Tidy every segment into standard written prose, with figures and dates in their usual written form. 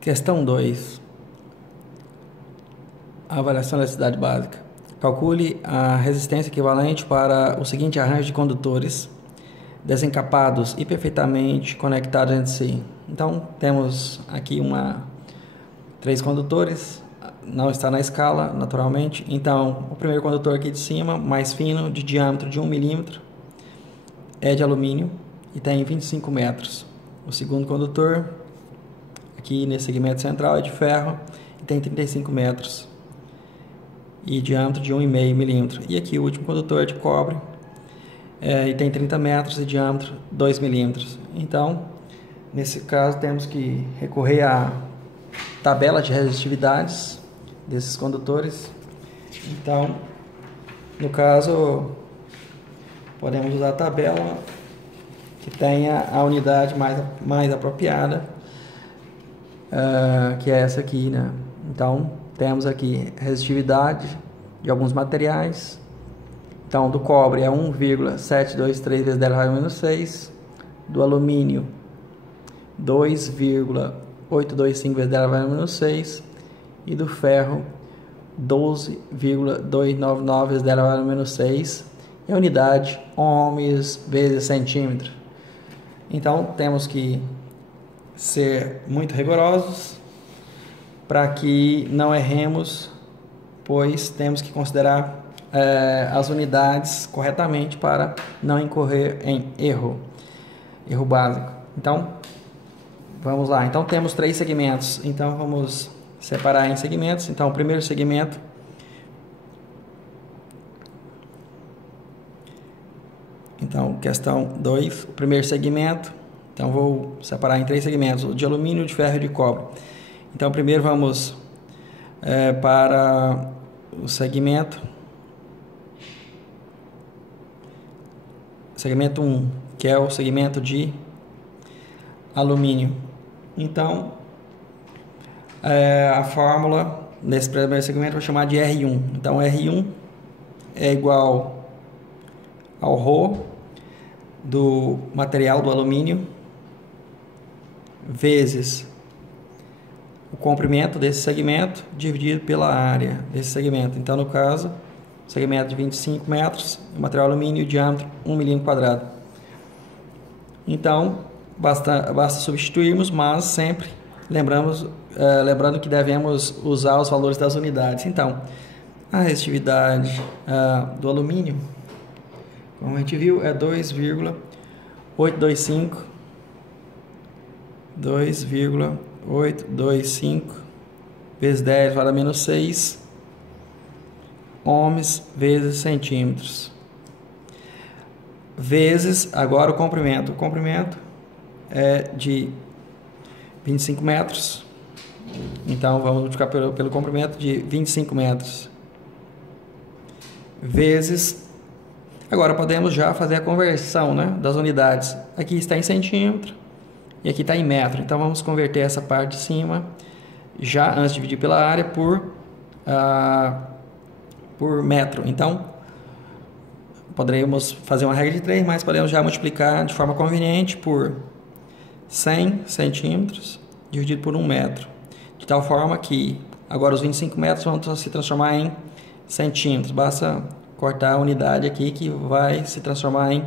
Questão 2. A avaliação da necessidade básica. Calcule a resistência equivalente para o seguinte arranjo de condutores desencapados e perfeitamente conectados entre si. Então, temos aqui 3 condutores, não está na escala, naturalmente. Então, o primeiro condutor aqui de cima, mais fino, de diâmetro de 1 milímetro, é de alumínio e tem 25 metros. O segundo condutor, aqui nesse segmento central, é de ferro e tem 35 metros e diâmetro de 1,5 milímetro. E aqui o último condutor é de cobre e tem 30 metros e diâmetro 2 milímetros. Então, nesse caso, temos que recorrer à tabela de resistividades desses condutores. Então, no caso, podemos usar a tabela que tenha a unidade mais apropriada, que é essa aqui, né? Então, temos aqui resistividade de alguns materiais. Então, do cobre é 1,723 vezes 10⁻⁶, do alumínio 2,825 vezes 10⁻⁶ e do ferro 12,299 vezes 10⁻⁶, e a unidade ohms vezes centímetro. Então, temos que ser muito rigorosos para que não erremos, pois temos que considerar as unidades corretamente para não incorrer em erro básico. Então, vamos lá. Então, temos 3 segmentos. Então, vamos separar em segmentos. Então, o primeiro segmento questão 2, o primeiro segmento. Então, vou separar em 3 segmentos, o de alumínio, de ferro e de cobre. Então, primeiro vamos para o segmento 1, que é o segmento de alumínio. Então, a fórmula nesse primeiro segmento vou chamar de R1. Então, R1 é igual ao ρ do material do alumínio vezes o comprimento desse segmento dividido pela área desse segmento. Então, no caso, segmento de 25 metros, material alumínio, diâmetro 1 milímetro quadrado. Então, basta substituirmos, mas sempre lembrando que devemos usar os valores das unidades. Então, a resistividade do alumínio, como a gente viu, é 2,825 vezes 10⁻⁶ ohms vezes centímetros, vezes agora o comprimento. O comprimento é de 25 metros. Então, vamos multiplicar pelo comprimento de 25 metros. Vezes... Agora, podemos já fazer a conversão, né, das unidades. Aqui está em centímetro e aqui está em metro. Então, vamos converter essa parte de cima, já antes de dividir pela área, por metro. Então, poderíamos fazer uma regra de 3, mas podemos já multiplicar de forma conveniente por 100 centímetros dividido por 1 metro. De tal forma que agora os 25 metros vão se transformar em centímetros. Basta cortar a unidade aqui que vai se transformar em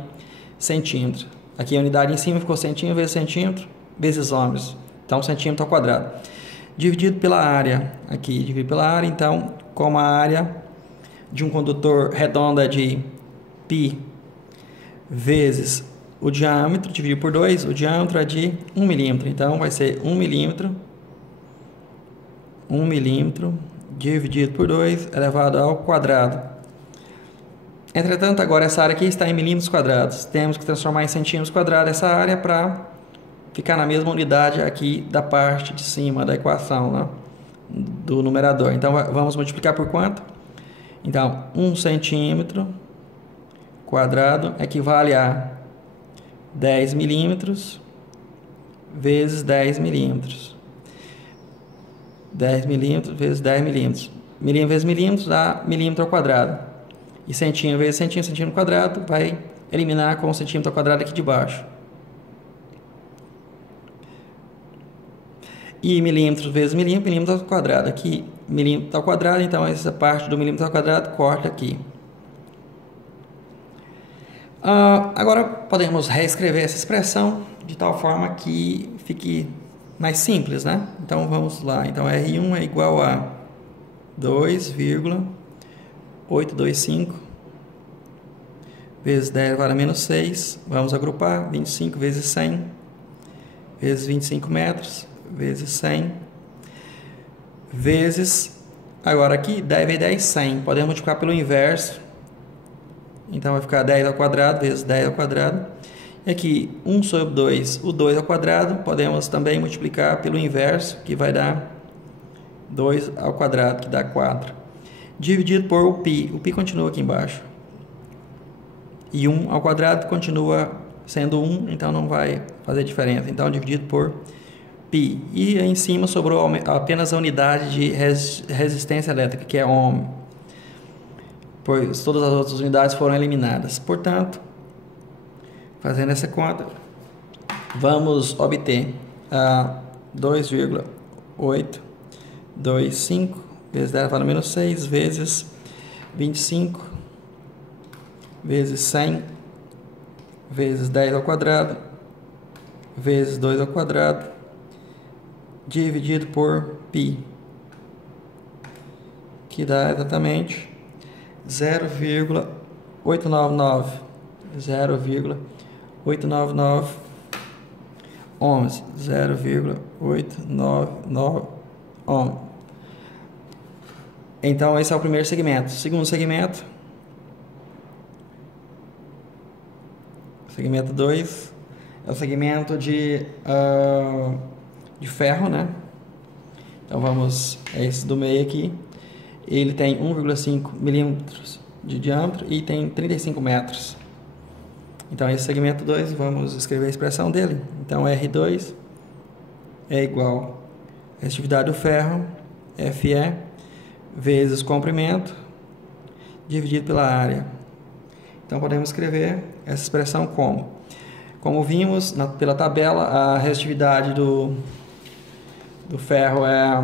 centímetro. Aqui a unidade em cima ficou centímetro vezes centímetro vezes ohms. Então, centímetro ao quadrado. Dividido pela área. Aqui, dividido pela área. Então, como a área de um condutor redondo é de π vezes o diâmetro, dividido por 2, o diâmetro é de 1 milímetro. Então, vai ser 1 milímetro dividido por 2 elevado ao quadrado. Entretanto, agora essa área aqui está em milímetros quadrados. Temos que transformar em centímetros quadrados essa área para ficar na mesma unidade aqui da parte de cima da equação, né, do numerador. Então, vamos multiplicar por quanto? Então, 1 centímetro quadrado equivale a 10 milímetros vezes 10 milímetros. 10 milímetros vezes 10 milímetros. Milímetro vezes milímetro dá milímetro ao quadrado. E centímetro vezes centímetro, centímetro quadrado, vai eliminar com o centímetro ao quadrado aqui de baixo. e milímetros vezes milímetro, milímetro ao quadrado. Aqui, milímetro ao quadrado, então essa parte do milímetro ao quadrado corta aqui. Agora podemos reescrever essa expressão de tal forma que fique mais simples, né? Então vamos lá. Então R1 é igual a 2,825 vezes 10 elevado a menos 6. Vamos agrupar. 25 vezes 100 vezes 25 metros vezes 100 vezes... Agora aqui 10 vezes 10, 100. Podemos multiplicar pelo inverso. Então vai ficar 10 ao quadrado vezes 10 ao quadrado. E aqui 1 sobre 2, o 2 ao quadrado. Podemos também multiplicar pelo inverso, que vai dar 2 ao quadrado, que dá 4. Dividido por o π. O π continua aqui embaixo. E 1 ao quadrado continua sendo 1, então não vai fazer diferença. Então dividido por π. E aí em cima sobrou apenas a unidade de resistência elétrica, que é ohm, pois todas as outras unidades foram eliminadas. Portanto, fazendo essa conta, vamos obter 2,825 vezes 10 elevado a menos 6 vezes 25 vezes 100 vezes 10 ao quadrado vezes 2 ao quadrado dividido por π, que dá exatamente 0,899 ohms, 0,899 ohm. Então esse é o primeiro segmento. Segundo segmento, segmento 2, é o segmento de ferro, né? Então vamos, é esse do meio aqui. Ele tem 1,5 milímetros de diâmetro e tem 35 metros. Então esse segmento 2, vamos escrever a expressão dele. Então R2 é igual a resistividade do ferro, Fe, vezes comprimento, dividido pela área. Então podemos escrever essa expressão como vimos pela tabela, a resistividade do ferro é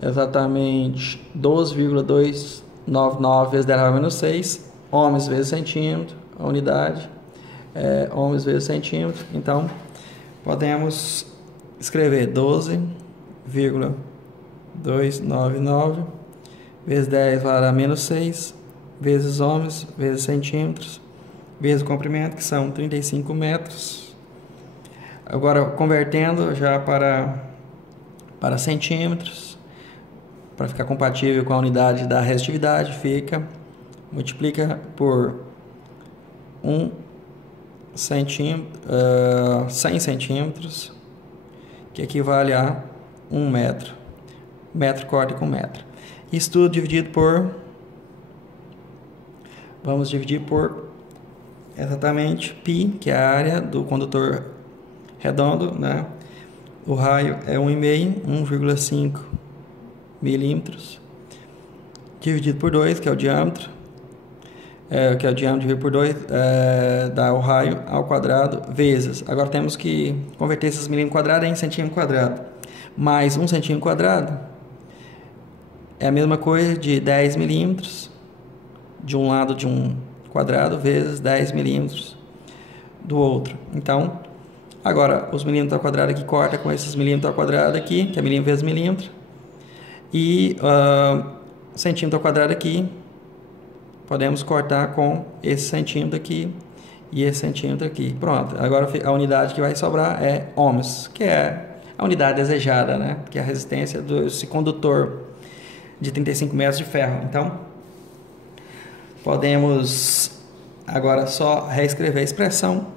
exatamente 12,299 vezes 10 elevado a menos 6 ohms vezes centímetro, a unidade é ohms vezes centímetro. Então podemos escrever 12,299 vezes 10 elevado a menos 6 vezes ohms vezes centímetros vezes o comprimento, que são 35 metros. Agora convertendo já para centímetros, para ficar compatível com a unidade da resistividade, multiplica por 100 centímetros, que equivale a 1 metro. Metro corta com metro. Isso tudo dividido por... Vamos dividir por exatamente π, que é a área do condutor redondo, né? O raio é 1,5 milímetros, dividido por 2, que é o diâmetro, dividido por 2, dá o raio ao quadrado, vezes, agora temos que converter esses milímetros quadrados em centímetro quadrado, mais 1 centímetro quadrado, é a mesma coisa de 10 milímetros, de um lado de um quadrado, vezes 10 milímetros do outro. Então, agora, os milímetros ao quadrado aqui corta com esses milímetros ao quadrado aqui, que é milímetro vezes milímetro. E centímetro ao quadrado aqui, podemos cortar com esse centímetro aqui e esse centímetro aqui. Pronto, agora a unidade que vai sobrar é ohms, que é a unidade desejada, né? Que é a resistência desse condutor de 35 metros de ferro. Então, podemos agora só reescrever a expressão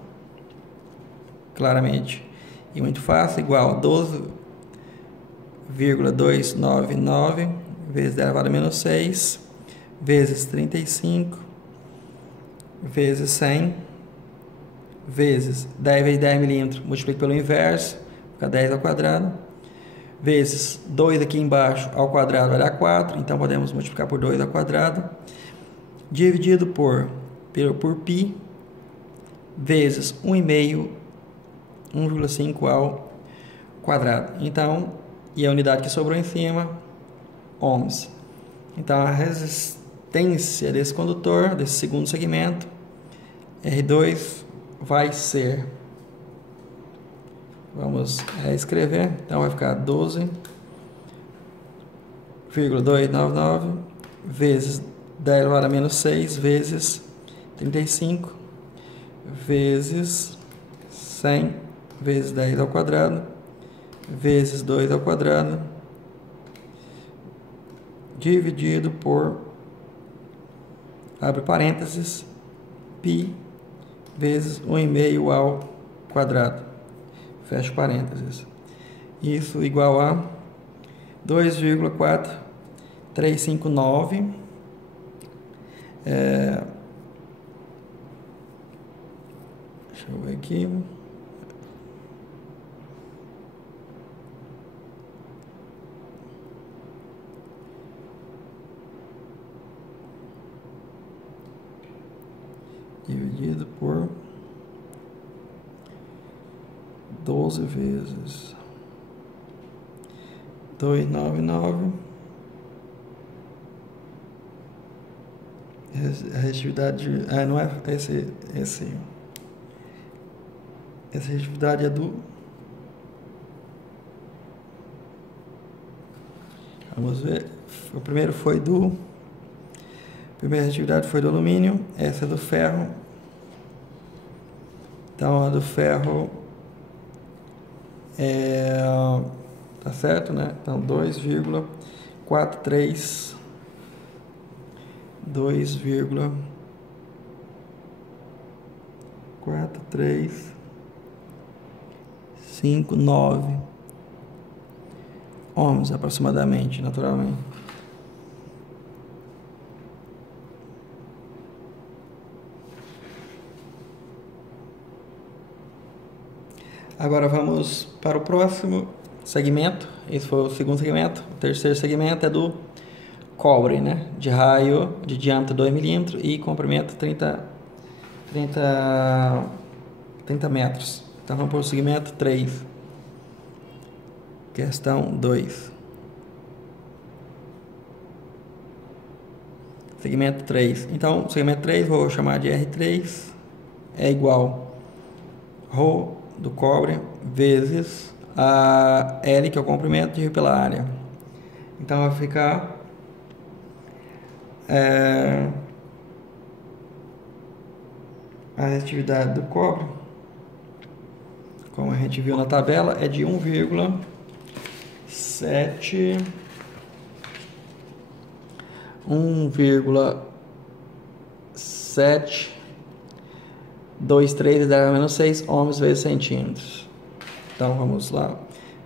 claramente e muito fácil, igual a 12,299 vezes 10 elevado a menos 6 vezes 35 vezes 100 vezes 10 vezes 10 milímetros, multiplica pelo inverso, fica 10 ao quadrado, vezes 2 aqui embaixo ao quadrado vai dar 4, então podemos multiplicar por 2 ao quadrado, dividido por π, vezes 1,5 ao quadrado. Então, e a unidade que sobrou em cima, ohms. Então, a resistência desse condutor, desse segundo segmento, R2, vai ser... Vamos reescrever. Então, vai ficar 12,299 vezes 10 elevado a menos 6 vezes 35 vezes 100 vezes 10 ao quadrado vezes 2 ao quadrado dividido por, abre parênteses, π vezes 1,5 ao quadrado, fecha parênteses. Isso igual a 2,4359 deixa eu ver aqui, dividido por 12 vezes 299, a resistividade não é essa resistividade é do, vamos ver, o primeiro foi do, a primeira resistividade foi do alumínio, essa é do ferro. Então a do ferro tá certo, né? Então 2,4359 ohms aproximadamente, naturalmente. Agora vamos para o próximo segmento. Esse foi o segundo segmento. O terceiro segmento é do cobre, né? De raio de diâmetro 2 milímetros e comprimento 30 metros. Então vamos para o segmento 3. Questão 2. Segmento 3. Então, segmento 3 vou chamar de R3 é igual ρ do cobre vezes a L, que é o comprimento, dividido pela área. Então vai ficar a resistividade do cobre, como a gente viu na tabela, é de 1,723 vezes 10 a menos 6 ohms vezes centímetros. Então vamos lá.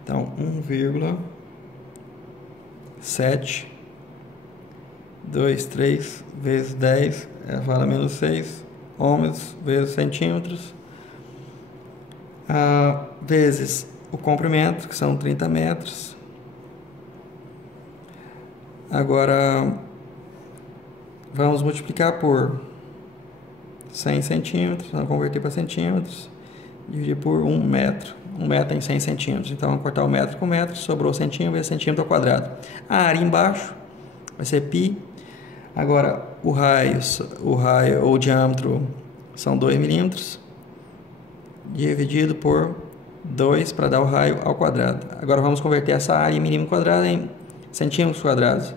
Então 1,723 vezes 10 elevado a menos 6 ohms vezes centímetros, vezes o comprimento, que são 30 metros. Agora vamos multiplicar por 100 centímetros, vamos converter para centímetros, dividir por 1 metro. 1 metro em 100 centímetros. Então vamos cortar o metro com metro, sobrou centímetro vezes centímetro ao quadrado. A área embaixo vai ser π. Agora o raio ou o diâmetro são 2 milímetros, dividido por 2 para dar o raio ao quadrado. Agora vamos converter essa área em milímetro quadrado em centímetros quadrados.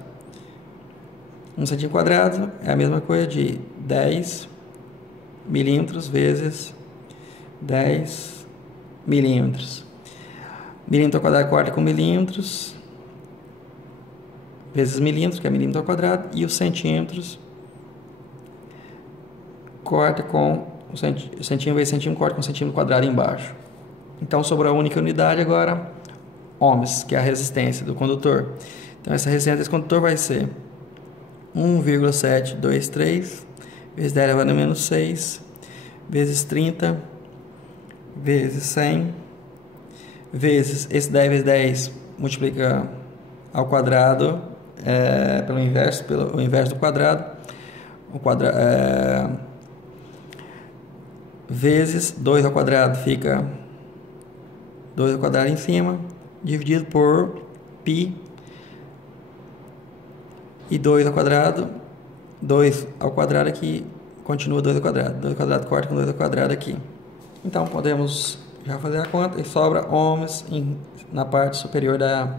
1 centímetro quadrado é a mesma coisa de 10 milímetros vezes 10 milímetros. Milímetro ao quadrado corta com milímetros, vezes milímetros, que é milímetro ao quadrado, e os centímetros corta com o centímetro vezes centímetro corta com centímetro quadrado embaixo. Então sobrou a única unidade agora, ohms, que é a resistência do condutor. Então essa resistência desse condutor vai ser 1,723 vezes 10 elevado a menos 6 vezes 30 vezes 100 vezes esse 10 vezes 10 multiplica ao quadrado pelo inverso do quadrado, vezes 2 ao quadrado fica 2 ao quadrado em cima, dividido por π e 2 ao quadrado, 2 ao quadrado aqui, continua 2 ao quadrado, 2 ao quadrado corta com 2 ao quadrado aqui. Então, podemos já fazer a conta e sobra ohms na parte superior da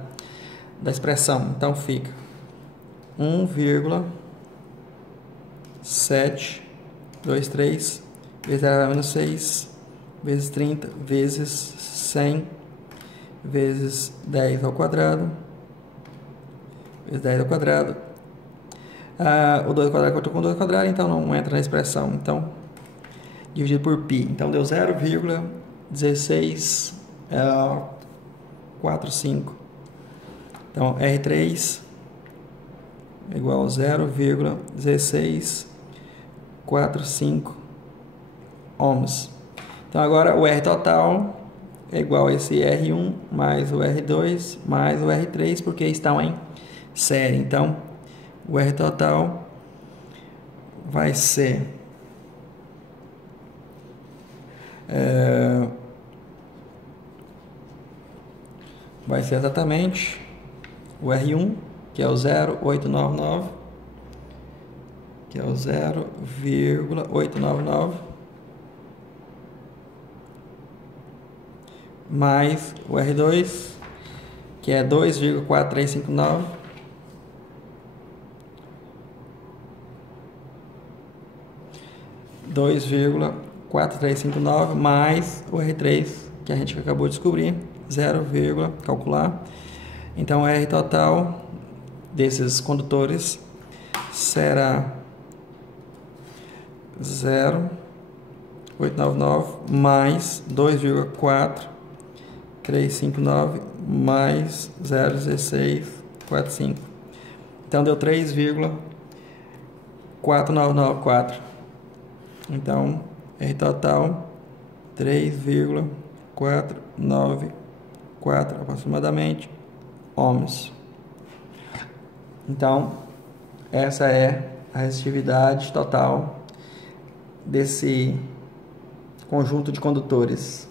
expressão. Então, fica 1,723 vezes 10 a menos 6 vezes 30 vezes 100 vezes 10 ao quadrado vezes 10 ao quadrado. O 2 ao quadrado cortou com 2 ao quadrado, então não entra na expressão. Então, dividido por π. Então, deu 0,1645. Então, R3 é igual a 0,1645 ohms. Então, agora o R total é igual a esse R1 mais o R2 mais o R3, porque estão em série. Então, o R total vai ser exatamente o R1, que é o 0,899, que é o 0,899, mais o R2, que é 2,4359, mais o R3, que a gente acabou de descobrir, 0, calcular. Então, o R total desses condutores será 0,899 mais 2,4359 mais 0,1645. Então, deu 3,4994. Então, R total 3,494 aproximadamente ohms. Então, essa é a resistividade total desse conjunto de condutores.